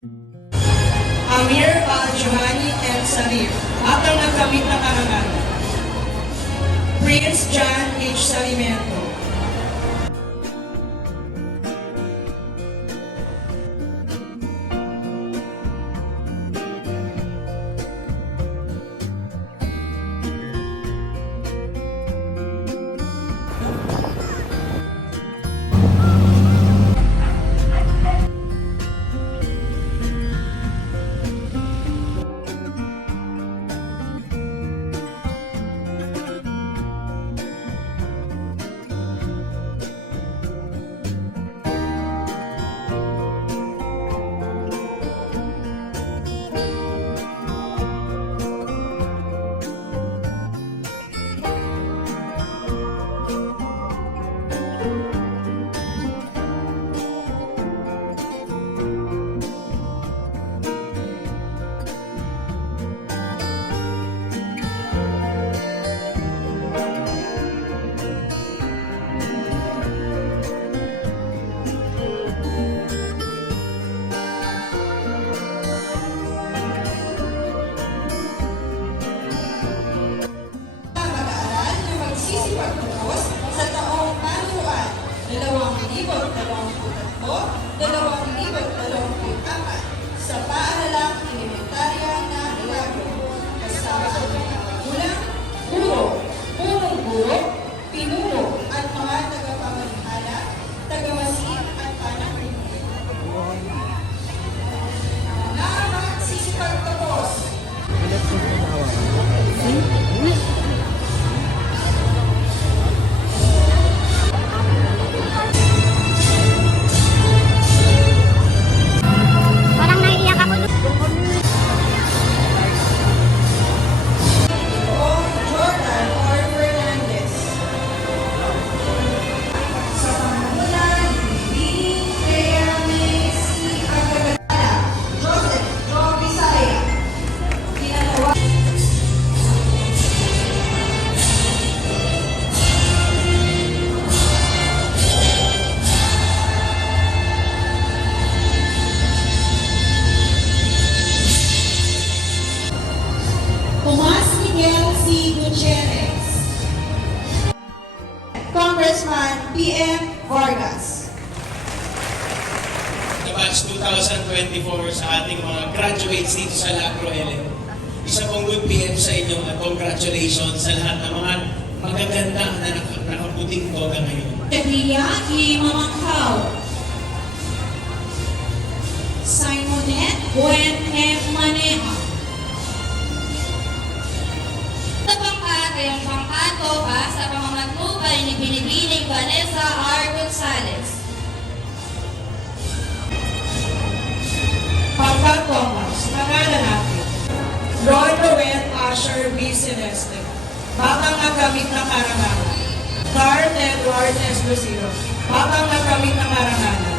Amir Al-Johani M. Salir at ang nagkamit na karangalan. Prince John H. Salimento. Pagtapos sa taong panuan 2023-2024 sa paaralang elementarya na Milagro kasama ang mga magulang, guro, punong guro, pinuno at mga tagapamalihala, tagamasid at panakrinig. Na magsisipagtapos Parang naiiyak ako. Jordan R. Fernandez. Sa pangunan, Lili Lea Messi Agagala, Joseph Joe Bisaya. Ginagawa. Tomas Miguel C. Gutierrez. Congressman P.M. Vargas. The batch 2024 sa ating mga graduates dito sa Lacro LM. Isa pong good PM sa inyo at congratulations sa lahat ng mga magaganda na nakaputing toga ngayon. Sevilla y Mamangkaw. Simonette Buen M. Maneja. Sa pangkat ay ang pangkato pa sa pamamatnubay ni Binibining Vanessa R. Gonzalez. Pangkat Thomas, pangalan natin. Roy Roel Asher B. Celeste, batang nagkamit ng karangalan. Carl Edward Esposito, batang nagkamit ng karangalan.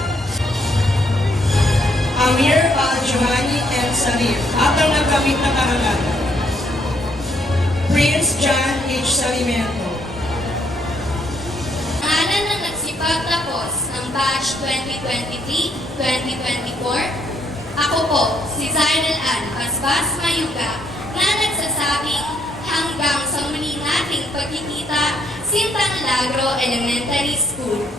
Amir Al-Johani M. Salir at ang nagkamit ng karangalan. Prince John H. Salimento. Pangalan ng nagsipagtapos ng batch 2023-2024, ako po, si Zainal Ann Basbas Mayuga, na nagsasabing hanggang sa muli nating pagkikita, Sintang Milagro Elementary School.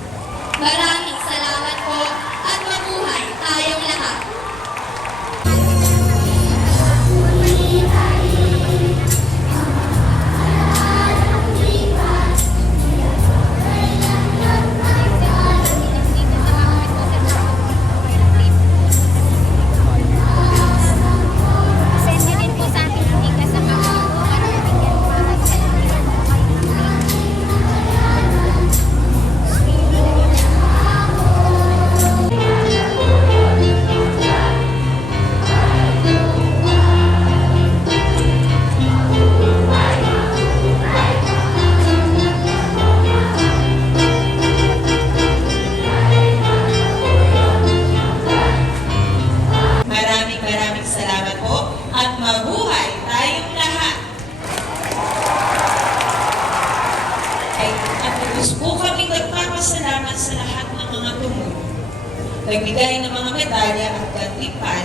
Maraming salamat po at mabuhay tayong lahat.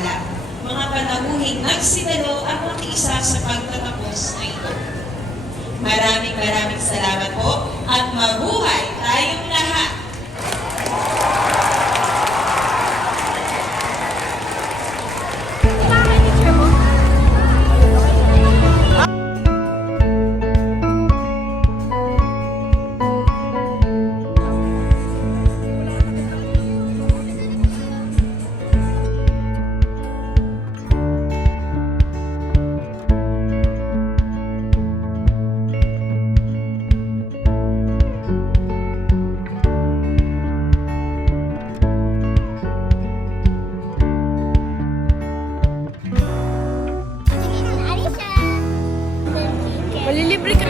pagpapala. Mga panaguhing nagsidalo at nakiisa sa pagtatapos na ito. Maraming salamat po at mabuhay tayong lahat! Malilibre ka.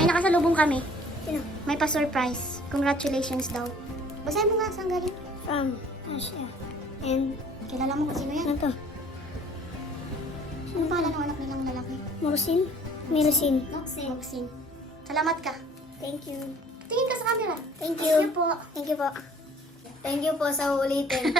May nakasalubong kami. Sino? May pa-surprise. Congratulations daw. Basahin mo nga, saan galing? From Asia. And, kilala mo kung sino yan? Ano to? Ano pangalan ng anak nilang lalaki? Moxin? Milusin. Moxin. Salamat ka. Thank you. Tingin ka sa camera. Thank you. Thank you po. Thank you po. Thank you po sa ulitin.